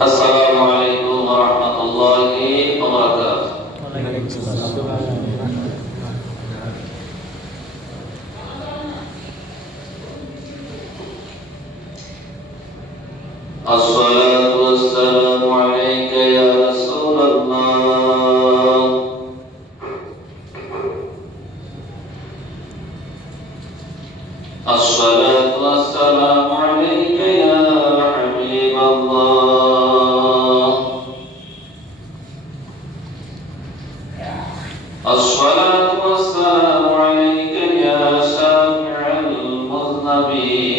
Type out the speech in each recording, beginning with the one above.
السلام عليكم ورحمة الله وبركاته. الصلاة والسلام عليك يا رسول الله. الصلاة والسلام عليك يا حبيب الله. الصلاة والسلام عليك يا شافع المذنبين.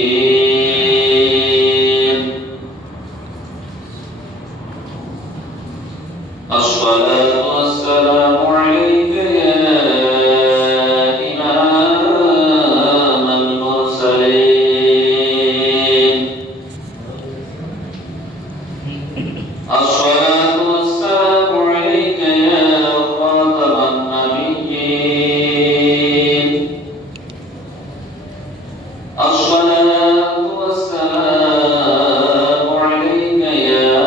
الصلاة والسلام عليك يا إمام المرسلين. الصلاة والسلام عليك يا خاتم النبيين. الصلاة والسلام عليك يا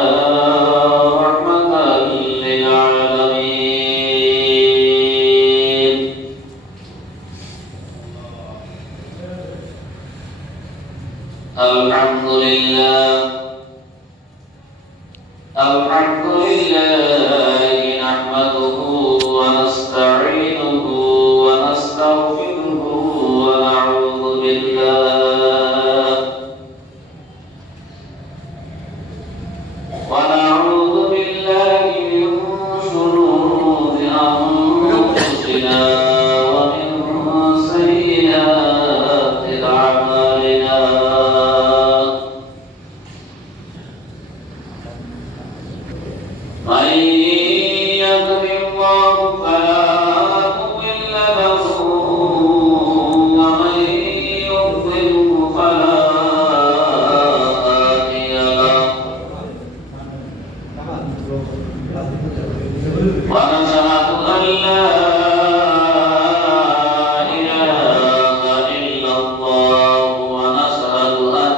رحمة للعالمين. الحمد لله الحمد لله نحمده ونستعينه ونستغفره ونعوذ بالله من شرور أنفسنا ومن سيئات أعمالنا. من يهد الله فلا مضل له ومن يضلل فلا هادي له. ونشهد أن لا إله إلا الله ونشهد أن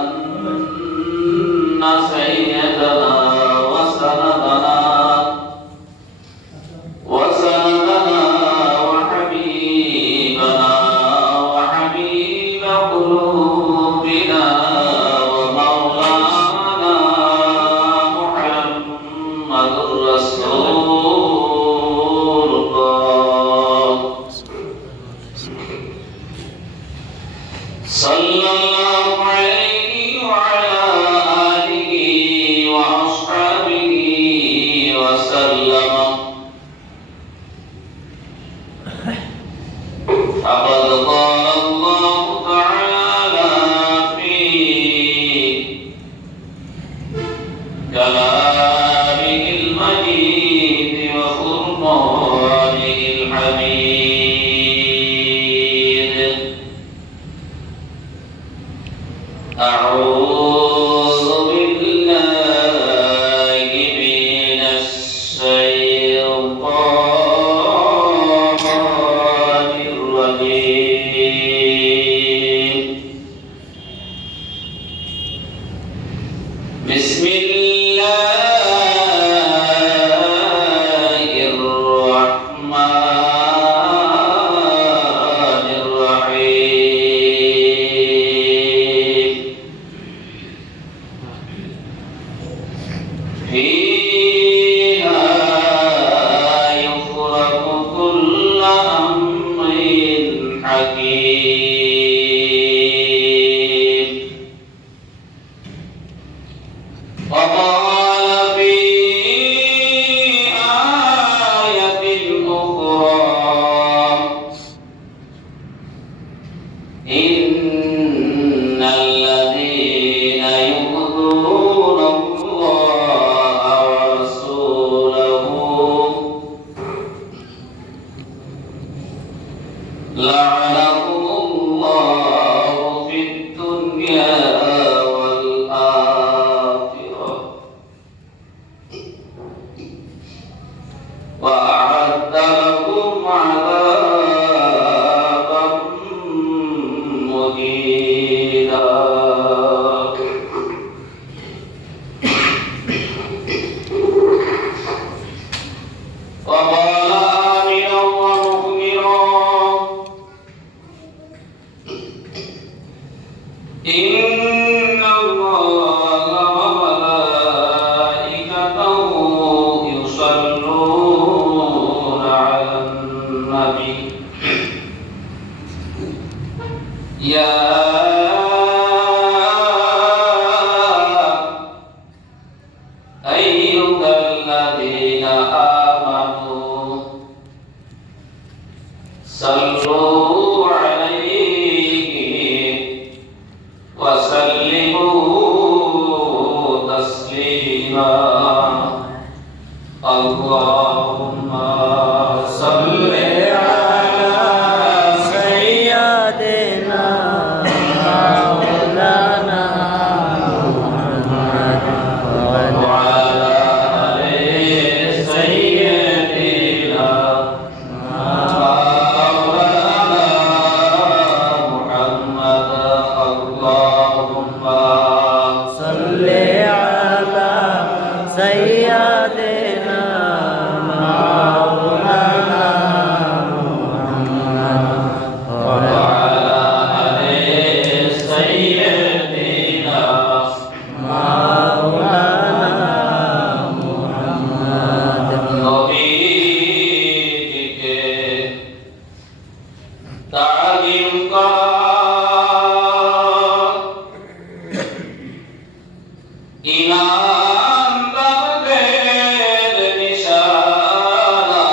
سيدنا وسندنا وحبيبنا وحبيب قلوبنا ومولانا محمد رسول الله صلى الله عليه وعلى آله وأصحابه وسلم. فقد قال الله تعالى في كلامه المجيد وفرقانه الحميد. أعوذ بالله من الشيطان الرجيم. بسم الله الرحمن الرحيم. فيها يفرق كل أمر حكيم. وقال في آية أخرى إن الذين يؤذون الله ورسوله لعنهم الله في الدنيا والآخرة وأعد لهم عذابا مهينا. النبي يا أيها الذين آمنوا صلوا عليه وسلموا تسليما اللهم صل على سيدنا مولانا محمد وعلى آل سيدنا مولانا محمد اللهم صل على سيدنا مولانا محمد وعلى آل سيدنا مولانا محمد নবীজিকে তালিম করা ইমানদারদের নিশানা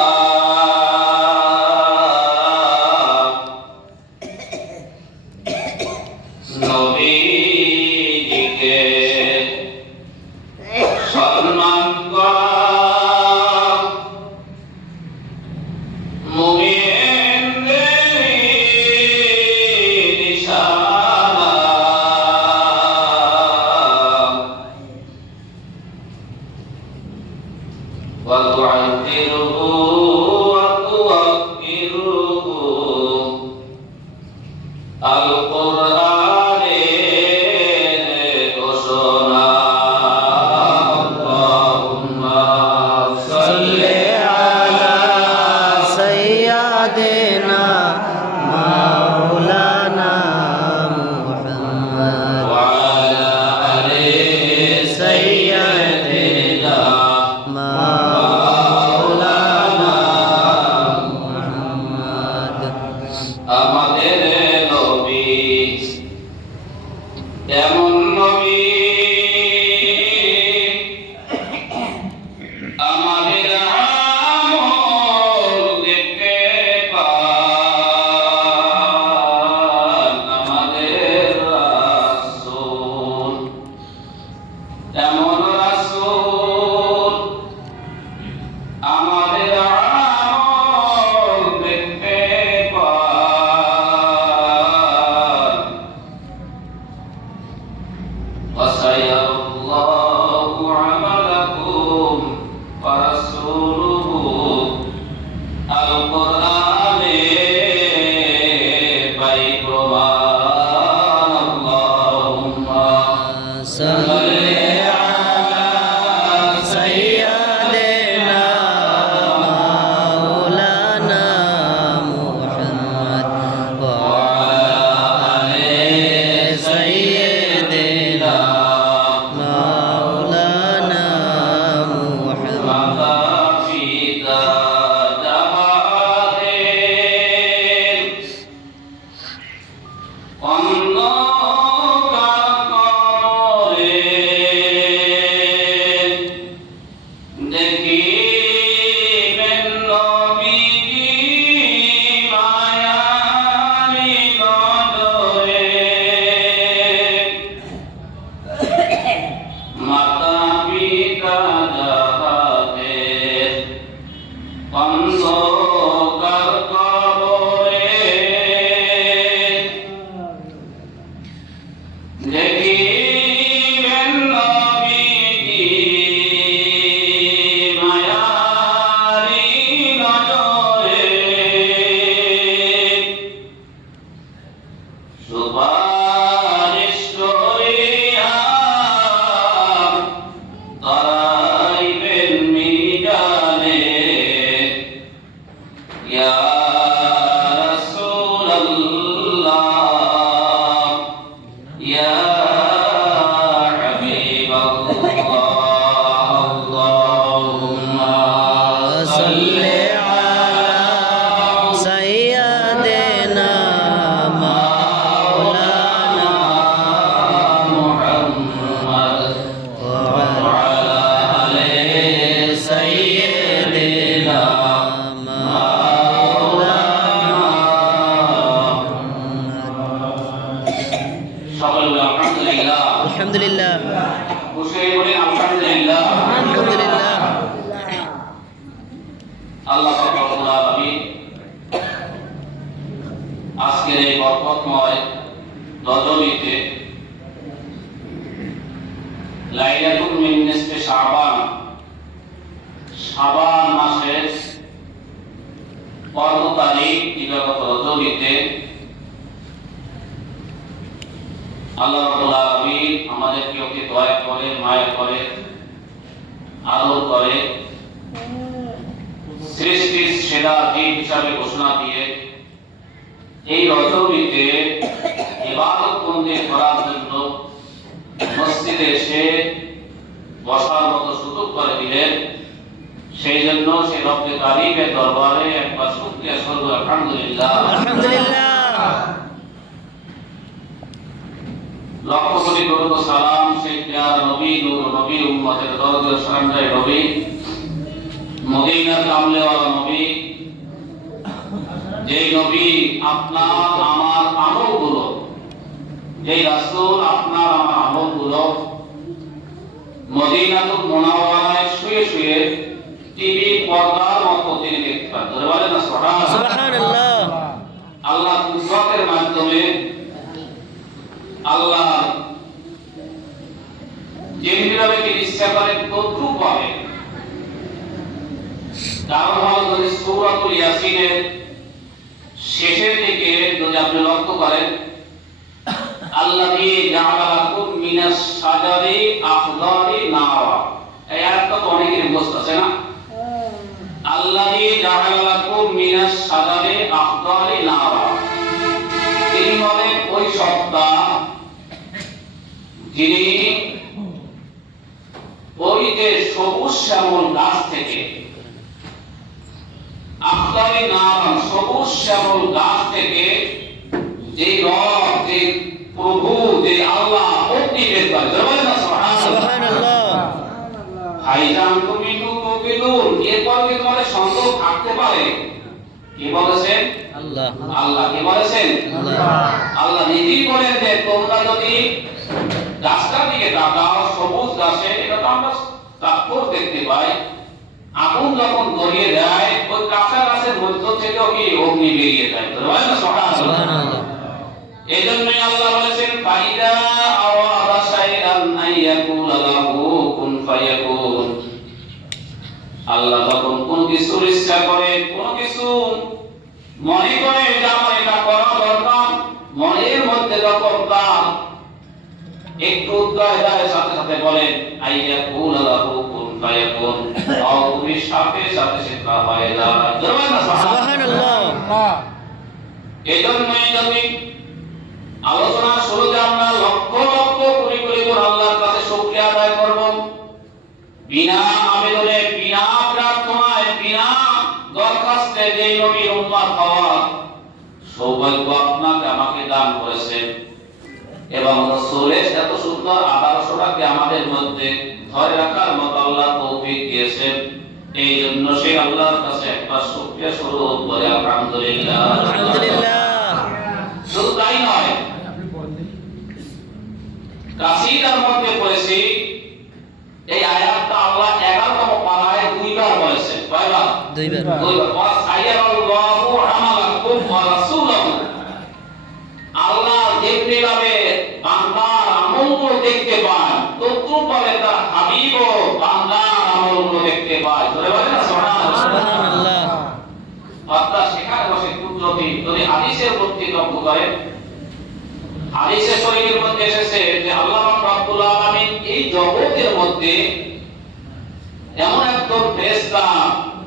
নবীজিকে সম্মান করা মুমিনদের নিশানা وتعذره وتوقره القرآن ঘোষণা اللهم صل على سيدنا مولانا محمد وعلى آل سيدنا مولانا محمد আমাদের নবী এমন নবী আমাদের আমল দেখতে পান আমাদের রাসূল এমন রাসূল আমাদের আমল দেখতে পান আজকের এই বরকতময় রজনীতে লাইলাতুল মিন নিসফে শাবান, শাবান মাসের 15 তারিখ দিবাগত রজনীতে আল্লাহ রাব্বুল আলামিন আমাদেরকে অতি দয়া করে, মায়া করে, আদর করে সৃষ্টির সেরা দিন হিসাবে ঘোষণা দিয়ে এই রজনীতে ইবাদত বন্দি করার জন্য মসজিদে এসে বসার মতো সুযোগ করে দিলেন। সেই জন্য সেই রব্বে কারীমের দরবারে একবার শুকরিয়া স্বরূপ আলহামদুলিল্লাহ। লক্ষ কোটি দরুদ ও সালাম সেই প্যারা নবী, নূর নবী, উম্মতের দরদ ও সালামদায়ী নবী, মদিনার কামলেওয়ালা নবী, যে নবী আপনার আমার আমলগুলো, যে রাসূল আপনার আমার আমলগুলো মদিনাতুল মুনাওয়ারায় শুয়ে শুয়ে টিভি পর্দার মতো তিনি দেখতে পান। ধরে বলেন না সুবহানাল্লাহ। আল্লাহ কুদরতের মাধ্যমে আল্লাহ যেভাবে তিনি ইচ্ছা করেন তদ্রূপ পাবে। কারণ হলো যদি সূরাতুল ইয়াসিনের শেষের দিকে যদি আপনি লক্ষ্য করেন, আল্লাযী জাআলা লাকুম মিনাস শাজারি আখদারি নারা, এই আয়াতটা তো অনেকেরই মুখস্থ আছে না? আল্লাযী জাআলা লাকুম মিনাস শাজারি আখদারি নারা, তিনি হলেন ওই সত্তা যিনি ওই যে সবুজ শ্যামল গাছ থেকে, আখদারি নারা সবুজ শ্যামল গাছ থেকে যে রব, যে প্রভু, যে আল্লাহ অগ্নি বের করে। সুবহানাল্লাহ। ভাইজান তুমি তুকিদুন, এরপর কি তোমাদের সন্দেহ থাকতে পারে? কি বলেছেন? আল্লাহ। আল্লাহ কি বলেছেন? আল্লাহ। আল্লাহ নিজেই বলেন যে তোমরা যদি গাছটার দিকে তাকাও, সবুজ গাছে, এটা তো আমরা তাৎপর্য দেখতে পাই, আগুন যখন ধরিয়ে দেয় ওই কাঁচা গাছের মধ্য থেকেও কি অগ্নি বেরিয়ে যায়। সুবহানাল্লাহ। এজন্যই আল্লাহ বলেছেন ফাইদা আওয়াদা শাইআন আইয়াকুলা লাহু কুন ফায়াকুন, আল্লাহ যখন কোন কিছু ইচ্ছা করে, কোন কিছু মনে করে যে আমার এটা করা দরকার, মনের মধ্যে যখন তার একটু উদ্দয় দেয়, সাথে সাথে বলেন আইয়াকুলা লাহু কুন ফায়াকুন, তুমি সাথে সাথে সেটা হয়ে যায়। সুবহানাল্লাহ। এজন্যই যদি আলোচনা শুরুতে আমরা লক্ষ লক্ষ কোটি কোটি আল্লাহর কাছে শুকরিয়া আদায় করব, বিনা আবেদনে, বিনা প্রার্থনায়, বিনা দরখাস্তে যে নবীর উম্মত হওয়ার সৌভাগ্য আপনাকে আমাকে দান করেছেন এবং রাসূলের এত সুন্দর আদর্শটাকে আমাদের মধ্যে ধরে রাখার মতো আল্লাহ তৌফিক দিয়েছেন। এই জন্য সেই আল্লাহর কাছে একবার শুকরিয়া স্বরূপ বলে আলহামদুলিল্লাহ। আলহামদুলিল্লাহ। শুধু তাই নয়, কাসিদার মধ্যে পড়েছি এই আয়াতটা আল্লাহ 11তম পারায় দুইবার বলেছেন। কয়বার? দুইবার। ওয়াসাইয়াল্লাহু আমালাকুম ওয়া রাসূলুহু, আল্লাহ যেভাবে বান্দার আমলগুলো দেখতে পান, তদ্রূপভাবে তার হাবিবও বান্দার আমলগুলো দেখতে পায়। ধরে বলেন না সুবহানাল্লাহ। অর্থাৎ সেখানে বসে কুদরতি যদি হাদিসের প্রতি লক্ষ্য করেন, হাদিসে শরীফের মধ্যে এসেছে যে আল্লাহ রাব্বুল আলামিন এই জগতের মধ্যে এমন একজন ফেরেশতা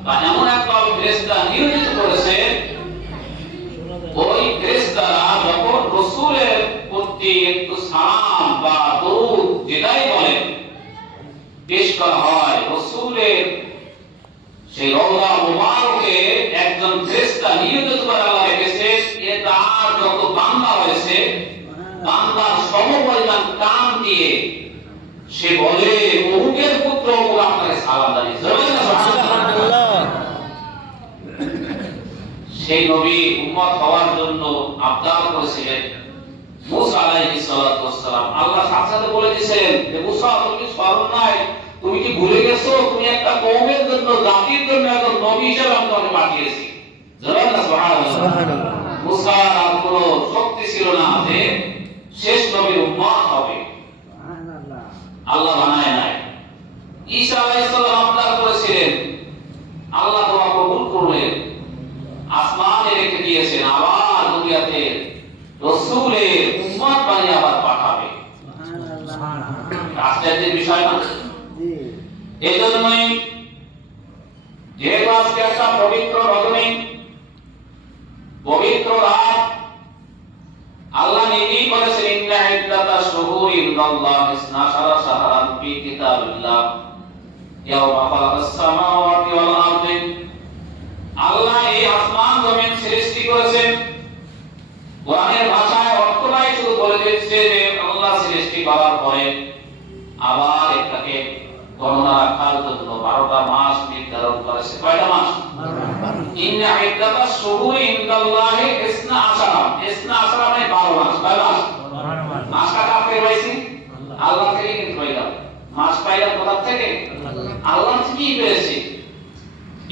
বা এমন একজন ফেরেশতা নিয়োজিত করেছেন, ওই ফেরেশতারা যখন রাসূলের প্রতি একটু সালাম বা দরুদ যেটাই বলেন পেশ করা হয়, রাসূলের সেই রওজা মুবারকে একজন ফেরেশতা নিয়োজিত করে আল্লাহ রেখেছে, এ তার যত বান্দা হয়েছে বান্দার সমপরিমাণ কাম দিয়ে সে বলে অমুকের পুত্র অমুক আপনাকে সালাম জানিয়েছে। সুবহানাল্লাহ। সেই নবী উম্মত হওয়ার জন্য আবদার করেছিলেন মুসা আলাইহিস সালাতু ওয়াস সালাম। আল্লাহ সাথে সাথে বলে দিয়েছেন যে মুসা তুমি স্মরণ নাই, তুমি কি ভুলে গেছো তুমি একটা কওমের জন্য, জাতির জন্য একজন নবী হিসেবে আমি তোমাকে পাঠিয়েছি। সুবহানাল্লাহ। মুসা আর কোন উম্মত হবে। আল্লাহ বানায় নাই। ঈসা আলাইহিস সালাম আবদার করেছিলেন, আল্লাহ দোয়া কবুল করলেন, আসমানে রেখে দিয়েছেন, আবার দুনিয়াতে রাসূলের উম্মত বানিয়ে আবার পাঠাবে। আশ্চর্যের বিষয় না? এজন্যই যেহেতু আজকে একটা পবিত্র রজনী, পবিত্র রাত, আল্লাহ নিজেই বলেছেন ইন্না ইদ্দাতাশ শুহুরি ইনদাল্লাহি 12 শাহরান ফি কিতাবিল্লাহ ইয়াওমা খালাকাস সামাওয়াতি ওয়াল আরদি। আল্লাহ এই আসমান জমিন সৃষ্টি করেছেন। কোরআনের ভাষায় অর্থটাই শুধু বলে দিচ্ছে যে আল্লাহ সৃষ্টি করার পরে আবার এটাকে গণনা রাখার জন্য 12টা মাস নির্ধারণ করেছে। কয়টা মাস? ইন্না ইদ্দাতাশ শুহুরি ইনদাল্লাহি 12 মানে 12 মাস। কয় মাস? মাসটা কার থেকে পাইছি? আল্লাহ থেকে কিন্তু পাইলাম। মাস পাইলাম কোথা থেকে? আল্লাহ থেকেই পেয়েছি।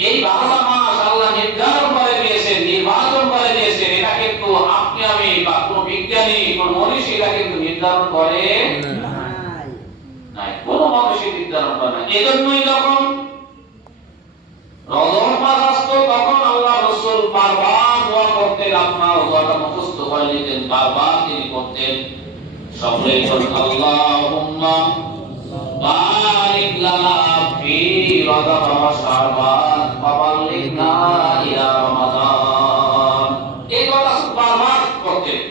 এই 12টা মাস আল্লাহ নির্ধারণ করে দিয়েছেন, নির্বাচন করে দিয়েছেন। এটা কিন্তু আপনি আমি বা কোনো বিজ্ঞানী, কোনো মনীষী এটা কিন্তু নির্ধারণ করে নাই, কোনো মনীষী নির্ধারণ করে না। এজন্যই যখন রমজান মাস আসতো তখন আল্লাহ রাসূল বারবার দোয়া করতেন, আপনার দোয়াটা মুখস্থ করে নিতেন, বারবার তিনি করতেন। সকলেই বলুন আল্লাহুম্মা বারিক লানা ফি রজব ওয়া শাবান ওয়া বাল্লিগনা ইলা রমাদান। এই কথা বারবার করতেন,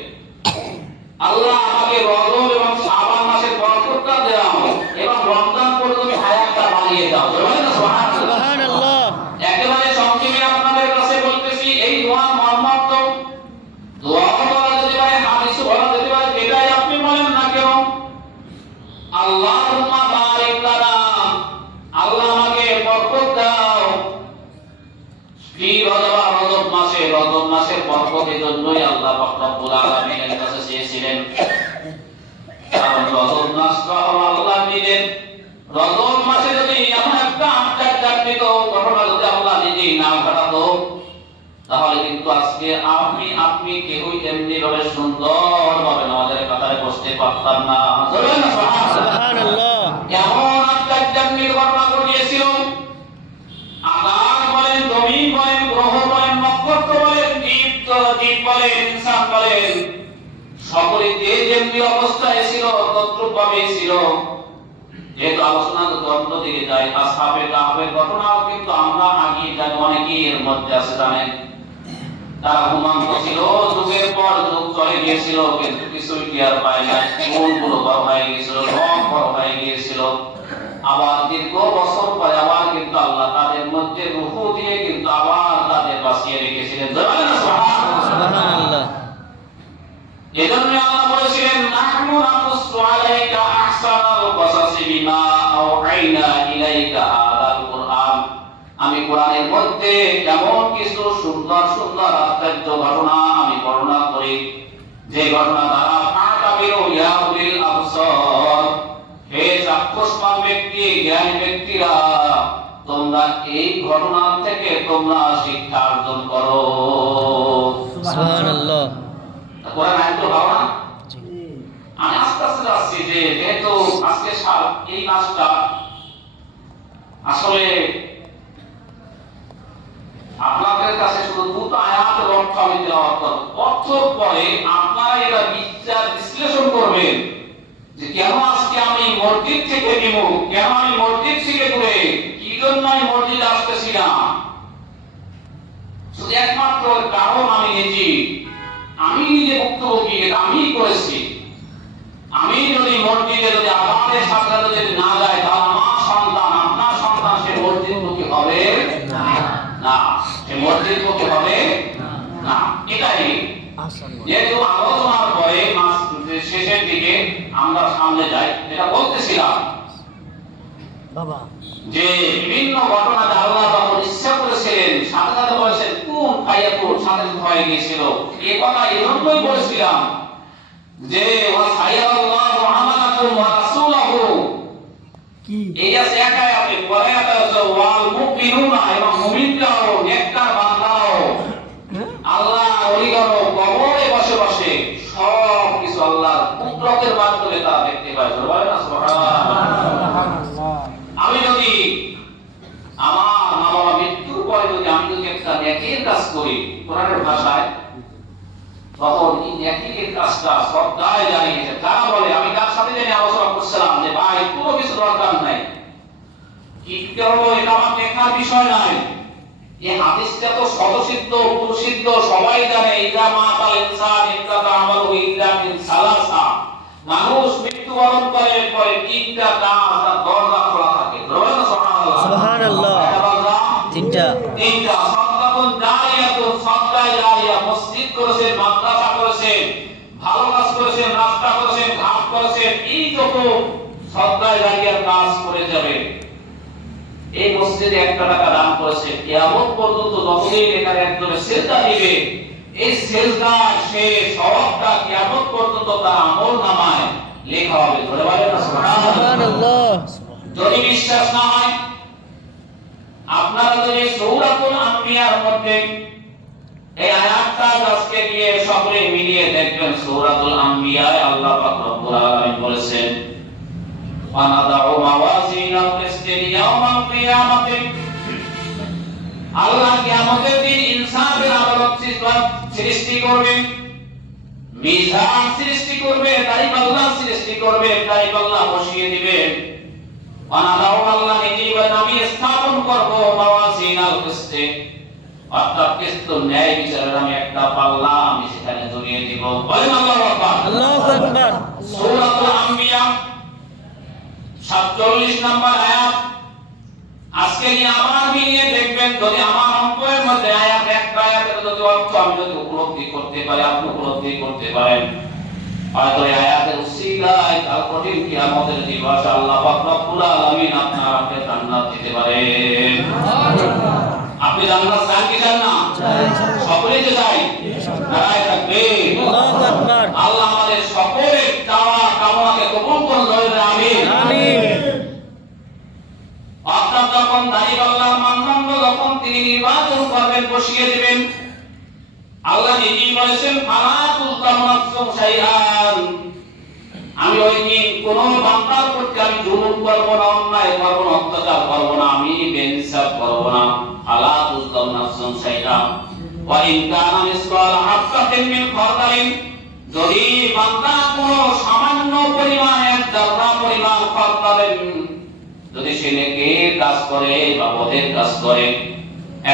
আল্লাহ আমাকে রজব এবং শাবান মাসের বরকতটা দাও এবং রমজান পর্যন্ত হায়াতটা বাড়িয়ে দাও। সুবহানাল্লাহ। একেবারে সংক্ষেপে আপনাদের কাছে বলতেছি, এই দোয়া মর্মার্থ দোয়া বলা যেতে পারে, হাদিস বলা যেতে পারে, যেটাই আপনি বলেন না কেন, আল্লাহুম্মা বারিক লানা, আল্লাহ আমাকে বরকত দাও ফি রজব মাসে, রজব মাসের বরকতের জন্যই আল্লাহ পাক রব্বুল আলামিনের কাছে চেয়েছিলেন। কারণ রজব মাসটা হলো আল্লাহ নিজে। রজব মাসে যদি এমন একটা আধ্যাত্মিক ঘটনা যদি আল্লাহ নিজেই না ঘটাতো, তাহলে কিন্তু আজকে আপনি কেউই এমনি ভাবে সুন্দরভাবে নামাজের কাতারে বসতে পারতাম না। সুবহানাল্লাহ। এমন আধ্যাত্মিক ঘটনা ঘটিয়েছিল, আকাশ বলেন, জমিন বলেন, গ্রহ বলেন, নক্ষত্র বলেন, দ্বীপ বলেন, ইনসান বলেন, সকলে যে যেমনি অবস্থায় ছিল তদ্রূপভাবে ছিল। যেহেতু আলোচনা দ্বন্দ্ব দিকে যায়, আসহাবে কাহফের ঘটনাও কিন্তু আমরা আগে জানি, অনেকেই এর মধ্যে আছে জানেন। তারা ঘুমান্ত ছিল, যুগের পর যুগ চলে গিয়েছিল, কিন্তু কিছুই টের পায় না। মনগুলো বড় হয়ে গিয়েছিল, রং বড় হয়ে গিয়েছিল। আবার দীর্ঘ বছর পরে আবার কিন্তু আল্লাহ তাদের মধ্যে রূহ দিয়ে কিন্তু আবার তাদের বাঁচিয়ে রেখেছিলেন। সুবহানাল্লাহ। এজন্য আল্লাহ বলেছিলেন, নাহনু নাকুসু আলাইকা আহসানাল কসাসি বিমা আওহাইনা ইলাইকা হাদাল কুরআন। আমি কোরআনের মধ্যে এমন কিছু সুন্দর সুন্দর আশ্চর্য ঘটনা আমি বর্ণনা করি, যে ঘটনা দ্বারা ফাতাবিরু ইয়া উলিল আবসার, হে চাক্ষুষ্মান ব্যক্তি, জ্ঞানী ব্যক্তিরা, তোমরা এই ঘটনা থেকে তোমরা শিক্ষা অর্জন করো। সুবহানাল্লাহ। কোরআন আয়াত তো ভালো না? আমি আস্তে আস্তে যাচ্ছি যে যেহেতু আজকে এই মাসটা আসলে আপনাদের কাছে শুধু দুটো আয়াতের অর্থ আমি তেলাওয়াত করব। অর্থ পরে আপনারা এটা বিশ্লেষণ করবেন যে কেন আজকে আমি মসজিদ থেকে নিব, কেন আমি মসজিদ থেকে দূরে, কি জন্য আমি মসজিদ আসতেছি না। শুধু একমাত্র কারণ আমি নিজে ভুক্তভোগী, এটা আমি করেছি। আমি যদি মসজিদে যদি আজানের সাথে যদি না যায়, তাহলে আমার সন্তান, আপনার সন্তান সে মসজিদমুখী হবে না, সে মসজিদমুখী হবে না। এটাই যেহেতু আলোচনার পরে শেষের দিকে আমরা সামনে যাই, যেটা বলতেছিলাম বাবা, যে বিভিন্ন ঘটনা আল্লাহ যখন ইচ্ছা করেছিলেন সাথে সাথে বলেছেন কোন খাইয়া কোন সাথে হয়ে গিয়েছিল। এই কথা এজন্যই বলেছিলাম যে ওয়াসাইয়াল্লাহু আমানাকুম ওয়া রাসূলুহু, কি এই আছে একাই আপনি পরে আছে ওয়াল মুমিনুনা, এবং মুমিনরাও নেককার বান্দাও আল্লাহ ওলিগণ কবরে বসে বসে সব কিছু আল্লাহর কুদরতের মাধ্যমে বাসায়, তখন একই কাজটা শ্রদ্ধায় জানিয়েছে। তারা বলে, আমি তার সাথে জেনে আলোচনা করছিলাম যে ভাই কোনো কিছু দরকার নাই, কি করবো এটা আমার দেখার বিষয় নয়। এই হাদিসটা তো স্বতঃসিদ্ধ প্রসিদ্ধ, সবাই জানে। ইদা মাতাল ইনসান ইনকাতা আমালু ইল্লা মিন সালাসা, মানুষ মৃত্যুবরণ করে পরে তিনটা কাজ তার দরজা খোলা থাকে। সুবহানাল্লাহ। তিনটা সাদাকাতুন জারিয়াতুন, সাদকায়ে জারিয়া, মসজিদ করেছেন, মাদ্রাসা করেছেন, ভালো কাজ করেছেন, রাস্তা করেছেন, ঘাট করেছেন, এই যত সাদকায়ে জারিয়ার কাজ করে যাবে। এই মসজিদে 1 টাকা দান করেছে, কিয়ামত পর্যন্ত যতদিন এখানে একজনের সিজদা দিবে, এই সিজদা সে সওয়াবটা কিয়ামত পর্যন্ত তার আমলনামায় লেখা হবে। ধরে বলেন না সুবহানাল্লাহ। যদি বিশ্বাস না হয়, আপনারা যদি সূরাতুল আম্বিয়ার মধ্যে এই আয়াতটা আজকে গিয়ে সকলে মিলিয়ে দেখবেন, সূরাতুল আম্বিয়ায় আল্লাহ পাক রব্বুল আলামিন বলেছেন, ওয়ানাদাউ মাওয়াজিনাল কিসতি লিয়াউমিল কিয়ামাতি, আল্লাহ কিয়ামতের দিন ইনসাফের আদালত সৃষ্টি করবেন, মিজান সৃষ্টি করবে, দাড়িপাল্লা সৃষ্টি করবে, দাড়িপাল্লা বসিয়ে দিবেন। ওয়ানাদাউ, আল্লাহ নিজেই আমি স্থাপন করব মাওয়াজিনাল কিসতি, অর্থাৎ কিস্ত ন্যায় বিচারের আমি একটা পাল্লা আমি সেখানে ঝুলিয়ে দিব। বলেন আল্লাহু আকবার। আল্লাহু আকবার। সূরাতুল আম্বিয়া 47 নম্বর আয়াত। আজকে কি আমার মিলিয়ে দেখবেন, যদি আমার অঙ্কের মধ্যে আয়াত, একটা আয়াতের যদি অর্থ আমি যদি উপলব্ধি করতে পারি, আপনি উপলব্ধি করতে পারেন, হয়তো এই আয়াতের উসিলায় কাল কঠিন কিয়ামতের দিবসে আল্লাহ পাক রব্বুল আলামিন আপনাকে জান্নাত দিতে পারেন। আপনি জান্নাত চান কি চান না? সকলেই তো চাই। নারায়ে তাকবীর। আল্লাহু আকবার। আল্লাহ আমাদের সকলের চাওয়া কামনাকে কবুল করুন। আমিন আমিন। অর্থাৎ যখন দাড়িপাল্লার মানদণ্ড যখন তিনি নির্বাচন করবেন, বসিয়ে দিবেন, আল্লাহ নিজেই বলেছেন, ফালা তুযলামু নাফসুন শাইআন, আমি ওই দিন কোন বান্দার প্রতি আমি জুলুম করব না, অন্যায় করব না, অত্যাচার করব না, আমি বেইনসাফ করব না। ফালা তুযলামু নাফসুন শাইআন ওয়া ইন কানা মিসকালা হাববাতিন মিন খারদালিন, যদি বান্দা কোনো সামান্য পরিমাণ, এক যারা পরিমাণ খারদালিন, যদি সে নেকির কাজ করে বা বদের কাজ করে,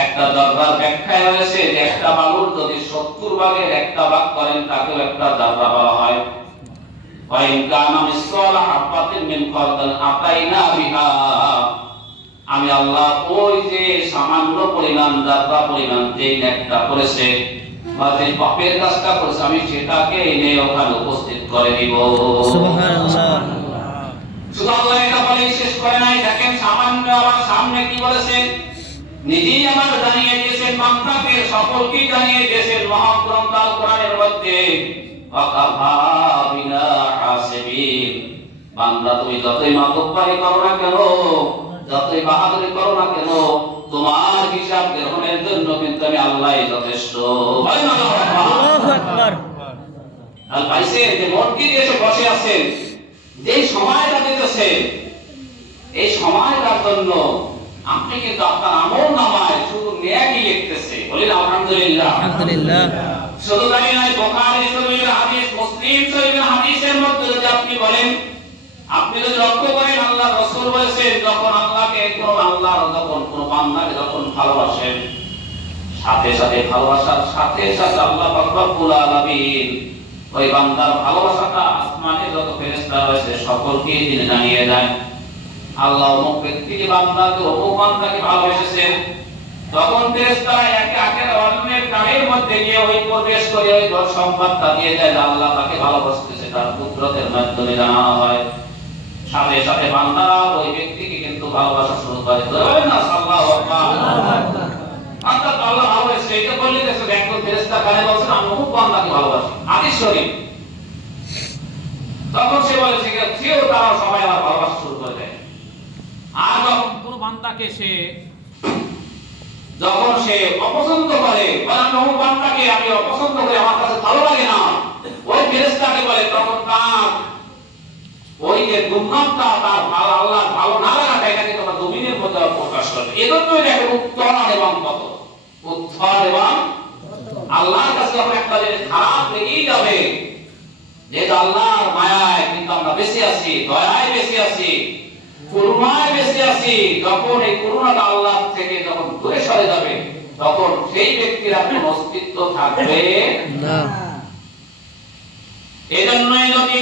একটা যারার ব্যাখ্যায় রয়েছে যে একটা বালুর যদি 70 ভাগের একটা ভাগ করেন তাকেও একটা যারা বলা হয়। ওয়া ইন কানা মিসকালা হাববাতিন মিন খারদাল আতাইনা বিহা, আমি আল্লাহ ওই যে সামান্য পরিমাণ, যারা পরিমাণ যে একটা করেছে বা যে পাপের কাজটা করেছে, আমি সেটাকে এনে ওখানে উপস্থিত করে দিব। সুবহানাল্লাহ। শুধু আল্লাহ এটা বলে শেষ করে নাই, দেখেন সামান্য আমার সামনে কি বলেছেন, নিজেই আমার জানিয়ে দিয়েছেন, বান্দাকে সকলকে জানিয়ে দিয়েছেন মহাগ্রন্থ আল কোরআনের মধ্যে, ওয়াকাফা বিনা হাসিবিন, বান্দা তুমি যতই মাতব্বরি করো না কেন, যতই বাহাদুরি করো না কেন, তোমার হিসাব গ্রহণের জন্য কিন্তু আমি আল্লাহই যথেষ্ট। বলেন আল্লাহু আকবার। আল্লাহু আকবার। আর ভাইসে যে মসজিদে এসে বসে আছেন, যে সময়টা দিতেছে, এই সময়টার জন্য আপনি কিন্তু আপনার আমলনামায় শুধু নেয়াই লিখতেছে। বলেন আলহামদুলিল্লাহ। আলহামদুলিল্লাহ। শুধু তাই নয়, বুখারী শরীফের হাদিস, মুসলিম শরীফের হাদিসের মধ্যে যদি আপনি বলেন, আপনি যদি লক্ষ্য করেন, আল্লাহ রাসূল বলেছেন, যখন আল্লাহকে যখন কোন বান্দাকে যখন ভালোবাসেন, সাথে সাথে ভালোবাসার সাথে সাথে আল্লাহ পাক রব্বুল আলামিন ওই বান্দার ভালোবাসাটা আসমানে যত ফেরেশতা রয়েছে সকলকে তিনি জানিয়ে দেন। আল্লাহ অমুক ব্যক্তিকে, বান্দাকে, অমুক বান্দাকে ভালোবেসেছেন, তখন ফেরেশতারা একে একে অন্যের কানের মধ্যে গিয়ে ওই প্রবেশ করে ওই সংবাদটা দিয়ে দেয়, আল্লাহ তাকে ভালোবাসতেছে, তার কুদরতের মাধ্যমে জানানো হয়। সাথে সাথে বান্দারা ওই ব্যক্তিকে কিন্তু ভালোবাসা শুরু করে। বলেন না আল্লাহু আকবার। অর্থাৎ আল্লাহ ভালোবাসে, এটা বললে দেখো একজন ফেরেশতা কানে বলছেন, আমি অমুক বান্দাকে ভালোবাসি, হাদিস শরীফ। তখন সে বলেছে সেও তারা সবাই আমার ভালোবাসা শুরু করে দেয়। আর যখন কোন বান্দাকে যখন সে অপছন্দ করে, অমুক বান্দাকে আমি অপছন্দ করি, আমার কাছে ভালো লাগে না, ওই ফেরেশতাকে বলে, তখন তার ওই যে দুর্নামটা, তার ভালো, আল্লাহ ভালো না লাগাটা, এটাকে তোমার জমিনের মধ্যে প্রকাশ করবে। এজন্যই দেখো উত্তর এবং পতন, উত্তর এবং আল্লাহর কাছে যখন একটা জিনিস খারাপ লেগেই যাবে, যেহেতু আল্লাহর মায়ায় কিন্তু আমরা বেঁচে আছি, দয়ায় বেঁচে আছি, করুণায় বেঁচে আছি, যখন এই করুণাটা আল্লাহ থেকে যখন দূরে সরে যাবে তখন সেই ব্যক্তির আর কোনো অস্তিত্ব থাকবে না। এজন্যই যদি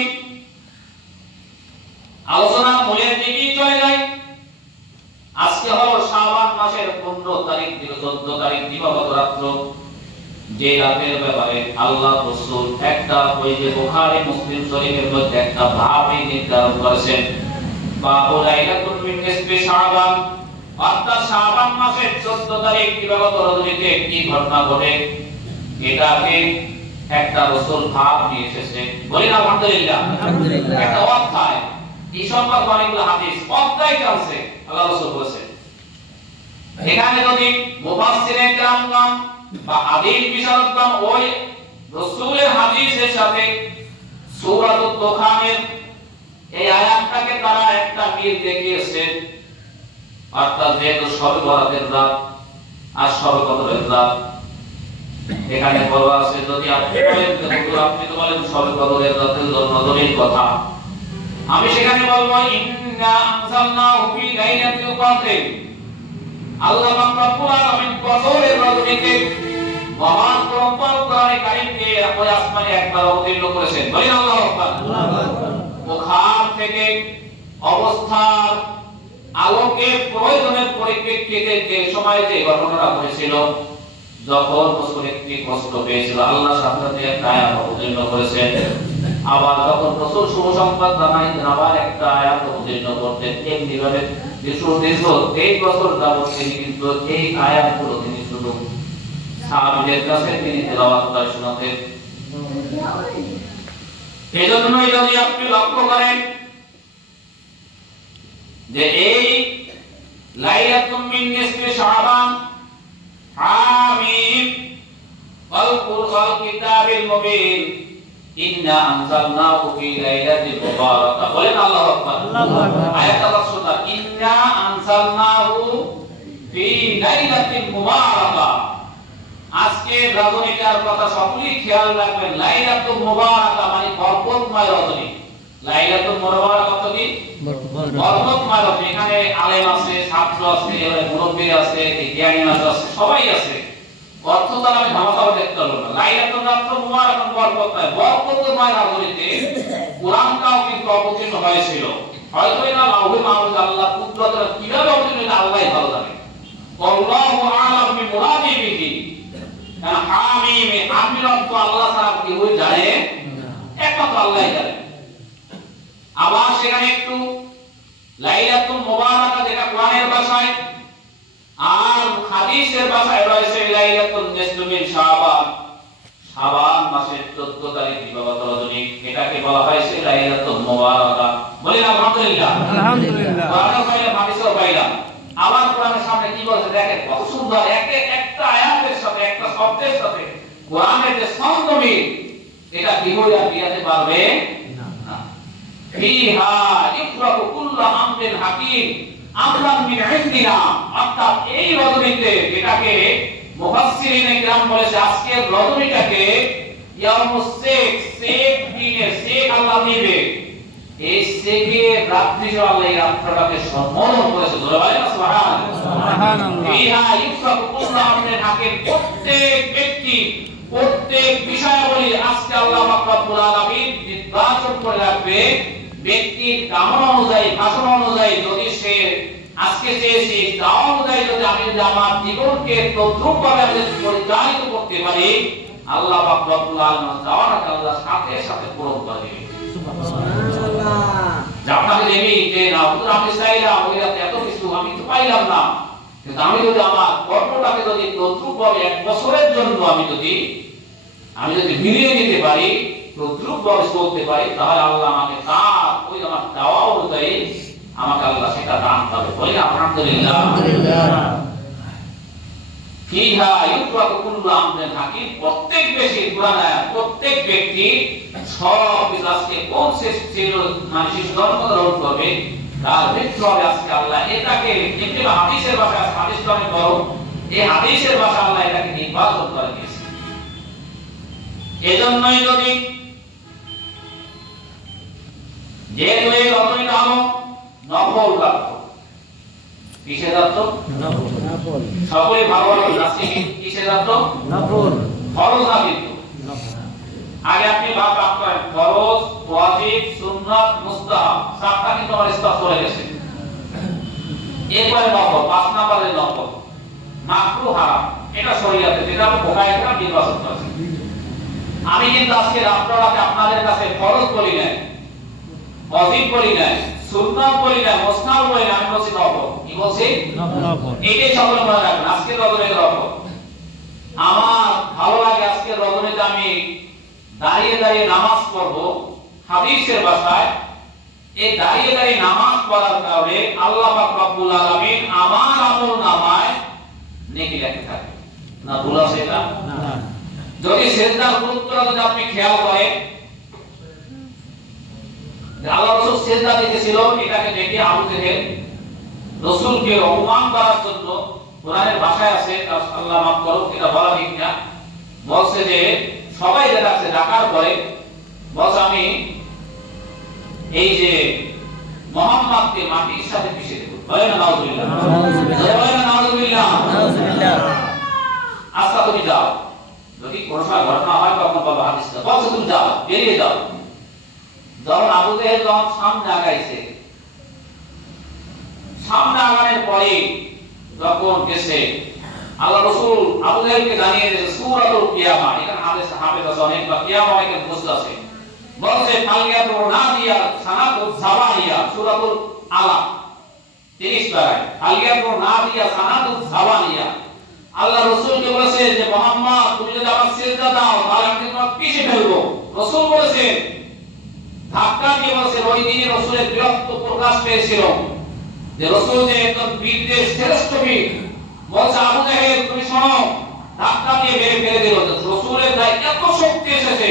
আলোচনা মূলের দিকেই চলে যায়, আজকে হলো শাবান মাসের 15 তারিখ থেকে 14 তারিখ দিবাগত রাত্র, যে রাতের ব্যাপারে আল্লাহ রাসূল একটা ওই যে বুখারী মুসলিম শরীফের মধ্যে একটা ভাবই নির্ধারণ করেছেন, বাবু লাইলাতুল মিন নিসফি শাবান, অর্থাৎ শাবান মাসের 14 তারিখ দিবাগত রজনীতে একটি ঘটনা ঘটে, এটাকে একটা রাসূল ভাব নিয়ে এসেছে। বলেন আলহামদুলিল্লাহ। আলহামদুলিল্লাহ। একটা অধ্যায়, এই সম্পর্কে অনেকগুলো হাদিস অধ্যায় আছে আল্লাহ রাসূল বলেছেন। এখানে যদি মুফাসসিরে কেরামগণ বা হাদিস বিশারদগণ ওই রাসূলের হাদিসের সাথে সূরাতুদ দুখানের এই আয়াতটাকে তারা একটা মিল দেখিয়েছেন, অর্থাৎ যেহেতু শবে বরাতের রাত আর শবে কদরের রাত, এখানে বলা আছে যদি আপনি বলেন হুজুর আপনি তো বলেন শবে কদরের রাতের নজরের কথা, আমি সেখানে বলবো ইন্না আনজালনাহু ফি লাইলাতুল কদর, আল্লাহ পাক রব্বুল আলামিন কদরের রজনীতে মহান পরম্পরা কোরআনে কারীমকে ওই আসমানে একবার অবতীর্ণ করেছেন। বলেন আল্লাহু আকবার। ওখান থেকে অবস্থার আলোকে প্রয়োজনের পরিপ্রেক্ষিতে যে সময় যে ঘটনাটা ঘটেছিল, যখন রাসূল একটি কষ্ট পেয়েছিল আল্লাহর সাথে সাথে একটা আয়াত অবতীর্ণ করেছেন, আবার যখন রাসূল শুভ সংবাদ জানাইতেন আবার একটা আয়াত অবতীর্ণ করতেন। এমনি ভাবে দীর্ঘ 23 বছর যাবত তিনি কিন্তু এই আয়াতগুলো তিনি শুধু সাহাবীদের কাছে তিনি তেলাওয়াত করে শোনাতেন। এজন্যই যদি আপনি লক্ষ্য করেন যে এই লাইলাতুল মিন নিসফি শাবান, হামিম ওয়াল কুরআন কিতাবিল মুবিন, ইন্না আনজালনাহু ফি লাইলাতিল মুবারাকা। বলেন আল্লাহু আকবার। আয়াতটা শুনুন, ইন্না আনজালনাহু ফি লাইলাতিল মুবারাকা। আজকে রজনীটার কথা সকলেই খেয়াল রাখবেন, লাইলাতুল মুবারাকা মানে বরকতময় রজনী। লাইলাতুল মুবারাকা অর্থ কি? বরকতময় রজনী। এখানে আলেম আছে, ছাত্র আছে, মুরব্বি আছে, জ্ঞানী আছে, সবাই আছে। অর্থ তার আমি ধামাচাও দেখতে পারবো না। লাইলাতুল রাত্র মুবারাকা বরকতময়, বরকতময় রজনীতে কুরআনটাও কিন্তু অবতীর্ণ হয়েছিল। হয়তো এটা লাউহে মাহফুজ আল্লাহ কুদরতের কিভাবে অবতীর্ণ এটা আল্লাহই ভালো জানে। আল্লাহু আ'লাম বিমুরাদি বিহি। কারণ হামিম আমির অর্থ আল্লাহ ছাড়া কেউ জানে না, একমাত্র আল্লাহই জানে। আবার সেখানে একটু লাইলাতুল মুবারাকা যেটা কোরআনের ভাষায় আর হাদিসের ভাষায় রয়েছে লাইলাতুল নিসফি মিন শাবান, শাবান মাসের 14 তারিখ দিবাগত রজনী, এটাকে বলা হয়েছে লাইলাতুল মুবারাকা। বলেন আলহামদুলিল্লাহ। আলহামদুলিল্লাহ। কোরআনের পাইলাম, হাদিসেও পাইলাম। আবার কোরআনের সামনে কি বলছে দেখেন কত সুন্দর, একটা আয়াতের সাথে একটা শব্দের সাথে কোরআনের যে ছন্দ মিল, এটা কি হইয়া দিতে পারবে না। ফিহা ইফরাকু কুল্লু আমরিন হাকিম আমরান মিন ইনদিনা। অর্থাৎ এই রজনীতে যেটাকে মুফাসসিরিনে কিরাম বলেছে আজকের রজনীটাকে ইয়াউমুস শেখ, শেখ দিনে শেখ আল্লাহ দিবে, এই শেখের রাত্রি আল্লাহ এই রাত্রটাকে সম্বোধন করেছে। বলেন সুবহানাল্লাহ। ফিহা ইফরাকু কুল্লু আমরিন হাকিম, প্রত্যেক ব্যক্তি প্রত্যেক বিষয়াবলী আজকে আল্লাহ পাক রব্বুল আলামিন নির্বাচন করে রাখবে। ব্যক্তির কামনা অনুযায়ী, বাসনা অনুযায়ী যদি সে আজকে চেয়েছি তা অনুযায়ী যদি আমি যদি আমার জীবনকে তদ্রূপভাবে আমি পরিচালিত করতে পারি, আল্লাহ পাক রব্বুল আলামিন চাওয়াটাকে আল্লাহ সাথে সাথে পূরণ করে দিবেন। সুবহানাল্লাহ। আপনাকে দেবী যে না হুজুর আমি চাইলাম ওই রাতে এত কিছু আমি তো পাইলাম না, কিন্তু আমি যদি আমার কর্মটাকে যদি তদ্রূপভাবে 1 বছরের জন্য আমি যদি মিলিয়ে নিতে পারি, তদ্রূপভাবে চলতে পারি, তাহলে আল্লাহ আমাকে তার ওই আমার চাওয়া অনুযায়ী আমাকে আল্লাহ সেটা দান করবে। বলি আলহামদুলিল্লাহ। ফিহা ইউফরাকু কুল্লু আমরিন হাকিম, প্রত্যেক ব্যক্তি কোরআন আয়াত, প্রত্যেক ব্যক্তি সব কিছু আজকে কোন ছিল মানে শিশু ধর্ম গ্রহণ করবে তার মৃত্যু হবে আজকে আল্লাহ এটাকে এমনি হাদিসের ভাষায়, হাদিসটা অনেক বড়, এই হাদিসের ভাষা আল্লাহ এটাকে নির্বাচন করে দিয়েছে। এজন্যই যদি যেহেতু এই রজনীটা হলো নফল রাত, কিসের রাত? সকলে ভালো ভালো যাচ্ছে কিসের রাত? ফরজ না কিন্তু আগে আপনি ভাগ করেন ফরজ, ওয়াজিব, সুন্নাত, মুস্তাহাব, সাতটা কিন্তু আমার স্তর চলে গেছে। এরপরে নফল, 5 নম্বরে নফল, মাকরুহ হারাম, এটা শরীয়তে যেটা বোখারি থেকে নির্বাচন করেছে। আমি কিন্তু আজকে রাত্রটাকে আপনাদের কাছে ফরজ বলি না, ওয়াজিব বলি না, সুন্নাত বলি না, মুস্তাহাব বলি না, আমি বলছি নফল। কি বলছি? নফল। এটাই সকলে মনে রাখবেন, আজকে রজনীর নফল। আমার ভালো লাগে আজকে রজনীতে আমি দাঁড়িয়ে দাঁড়িয়ে নামাজ পড়ব হাদিসের ভাষায়। এই দাঁড়িয়ে দাঁড়িয়ে নামাজ পড়ার কারণে আল্লাহ পাক রব্বুল আলামিন আমার আমলনামায় নেকি লিখে থাকে না, ভুল আছে এটা? না। যদি সিজদার গুরুত্বটা যদি আপনি খেয়াল করেন, আল্লাহ রাসূল সিজদা দিতেছিল, এটাকে দেখে আবু জেহেল রাসূলকে অপমান করার জন্য কোরআনের ভাষায় আছে, আল্লাহ মাফ করুক এটা বলা ঠিক না, বলছে যে সবাই দেখাচ্ছে, ডাকার পরে বলছে আমি এই যে মুহাম্মদকে মাটির সাথে মিশিয়ে দেব। বলেন না নাউজুবিল্লাহ, বলেন না নাউজুবিল্লাহ। আচ্ছা তুমি যাও, যদি কোনো সময় ঘটনা হয় তখন বলবো হাদিসটা, বলছে তুমি যাও, বেরিয়ে যাও। যখন আবু জেহেল যখন সামনে আগাইছে, সামনে আগানোর পরে যখন গেছে আল্লাহ রাসূল আবু জেহেলকে জানিয়ে দিয়েছে সূরাতুল কিয়ামা, এখানে হাদিস হাফেজ আছে অনেক, বা কিয়ামা এখানে মুস্তাহ আছে, বলছে ফালিয়াতু নাদিয়া সানাতু জাওয়ানিয়া, সূরাতুল আলাক 30 পারায়, ফালিয়াতু নাদিয়া সানাতু জাওয়ানিয়া। আল্লাহ রাসূলকে বলেছে যে মুহাম্মদ তুমি যদি আমার সিজদা দাও তাহলে আমি তোমাকে পিষে ফেলবো। রাসূল বলেছে, ধাক্কা দিয়ে বলেছে, ওই দিনই রাসূলের বিরক্ত প্রকাশ পেয়েছিল যে রাসূল যে একজন বীরদের শ্রেষ্ঠ বীর, বলছে আবু জেহেল তুমি শোনো, ধাক্কা দিয়ে মেরে ফেলে দিল। রাসূলের গায়ে এত শক্তি এসেছে,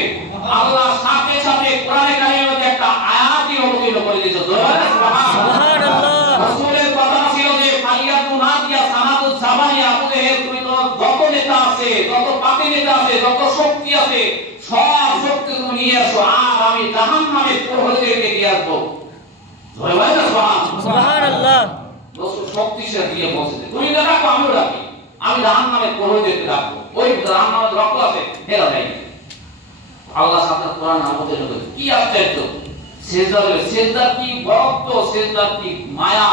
আল্লাহ সাথে সাথে কোরআনে কারিমের মধ্যে একটা আয়াতই অবতীর্ণ করে দিয়েছে। সুবহানাল্লাহ। রাসূলের কথা ছিল যে ফালিয়াতু নাদিয়া সানাতু জাবানিয়া, আবু জেহেল তুমি তো যত নেতা আছে, যত পাপী নেতা আছে, যত শক্তি আছে, সব শক্তি তুমি নিয়ে আসো, আর আমি জাহান্নামের প্রহরীদেরকে দিয়ে আসবো। ধরে ভাই না সুবহানাল্লাহ। রাসূল শক্তিশালী দিয়ে বলছে তুমি না রাখো আমিও রাখি, আমি জাহান্নামের প্রহরীদেরকে রাখবো, ওই জাহান্নামের রক্ত আছে ফেরা যায়। আল্লাহ সাথে কোরআন আমাদের লোক কি আশ্চর্য, সিজদার কি বরত্ব, সিজদার কি মায়া,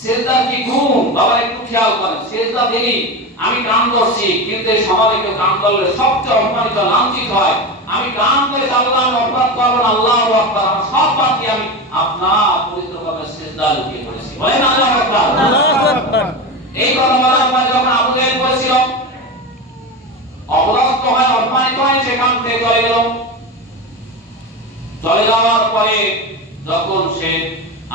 সিজদার কি গুণ। বাবা একটু খেয়াল করেন, সিজদা দিলি আমি কান করছি, কিন্তু এই সমাজে কেউ কান করলে সবচেয়ে অপমানিত লাঞ্ছিত হয়। আমি কান করে আল্লাহ অপরাধ করবো না, আল্লাহু আকবার, আমার সব বাকি আমি আপনার পবিত্রভাবে সিজদা লুটিয়ে পড়েছি। বলেন আল্লাহু আকবার, আল্লাহু আকবার। এই কথা বলার পর যখন আবু জেহেল বলেছিল, অপরাধ হয়, অপমানিত হয়, সেখান থেকে চলে গেল। চলে যাওয়ার পরে যখন সে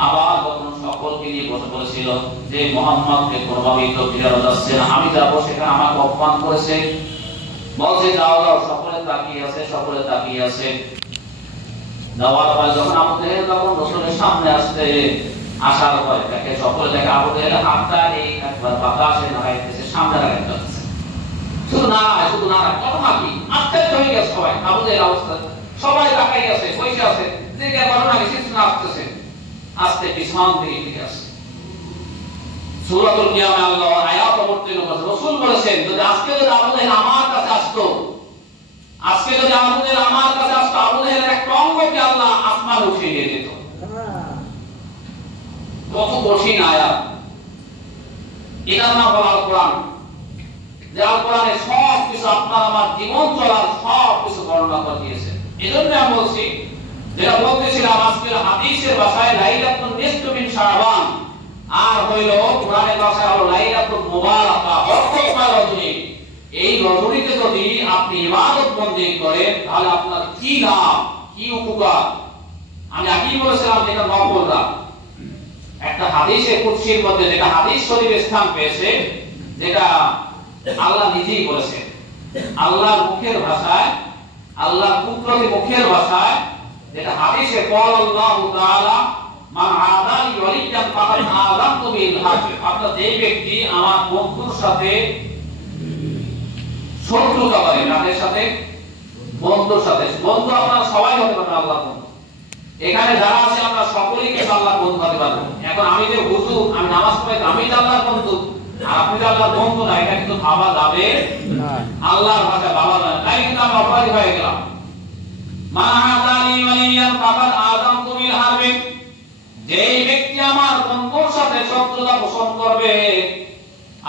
আবার যখন সকলকে নিয়ে বসে বলেছিল যে মুহাম্মদকে কোনভাবেই তো ফিরানো যাচ্ছে না, আমি যাবো, সেখানে আমাকে অপমান করেছে, বলছে যাও যাও, সকলে তাকিয়ে আছে, সকলে তাকিয়ে আছে। যাওয়ার পরে যখন আবু জেহেল যখন রাসূলের সামনে আসতে আসার পরে দেখে, সকলে দেখে আবু জেহেল হাতটা এই একবার বাতাসে নাড়াইতেছে, সামনে রাখতে শুধু নাড়ায়, শুধু নাড়ায়, কথা কি আশ্চর্য হয়ে গেছে সবাই। আবু জেহেল অবস্থা সবাই তাকাই আছে, বসে আছে, যে ঘটনা কিছু না আসতেছে, আস্তে পিছন দিকে ফিরে আসে। সূরাতুল কিয়ামা আল্লাহ আয়াত অবতীর্ণ করেছে, রাসূল বলেছেন যদি আজকে যদি আবু জেহেল আমার কাছে আসতো, আজকে যদি আবু জেহেল আমার কাছে আসতো, আবু জেহেলের একটা অঙ্গকে আল্লাহ আসমান উঠিয়ে দিয়ে দিত। কত কঠিন আয়াত, এটার নাম হলো আল কোরআন। যে আল কোরআনে সব কিছু আপনার আমার জীবন চলার সব কিছু বর্ণনা করে দিয়েছে। এজন্য আমি বলছি, যেটা বলতেছিলাম আজকের হাদিসের ভাষায় লাইলাতুন নিসফু মিন শাবান, আর হইল কোরআনের ভাষায় হলো লাইলাতুল মুবারাকা, বরকতময় রজনী। এই রজনীতে যদি আপনি ইবাদত বন্দেগী করেন তাহলে আপনার কি লাভ, কি উপকার। আমি আগেই বলেছিলাম যেটা নফল রাত, একটা হাদিসে কুদসির মধ্যে যেটা হাদিস শরীফে স্থান পেয়েছে, যেটা আল্লাহ নিজেই বলেছেন, আল্লাহর মুখের ভাষায়, আল্লাহর কুদরতি মুখের ভাষায়, যেটা হাদিসে قال الله تعالى মান আদালি ওয়ালিয়ান ফাকাদ আযানতু বিল হক, অর্থাৎ যে ব্যক্তি আমার বন্ধুর সাথে শত্রুতা করে, তাদের সাথে বন্ধুর সাথে। বন্ধু আপনারা সবাই হতে পারেন আল্লাহ বন্ধু। এখানে যারা আছে আমরা সকলেই কিন্তু আল্লাহ বন্ধু হতে পারবো। এখন আমি যে হুজুর, আমি নামাজ পড়ে আমি যে আল্লাহর বন্ধু আর আপনি যে আল্লাহর বন্ধু না, এটা কিন্তু ভাবা যাবে না। আল্লাহর ভাষায় ভাবা যায় না, তাই কিন্তু আমি অপরাধী হয়ে গেলাম। মানাদানি ওয়ালিয়ান ফাকাদ আযামতু বিল হারবি, যেই ব্যক্তি আমার বন্ধুর সাথে শত্রুতা পোষণ করবে,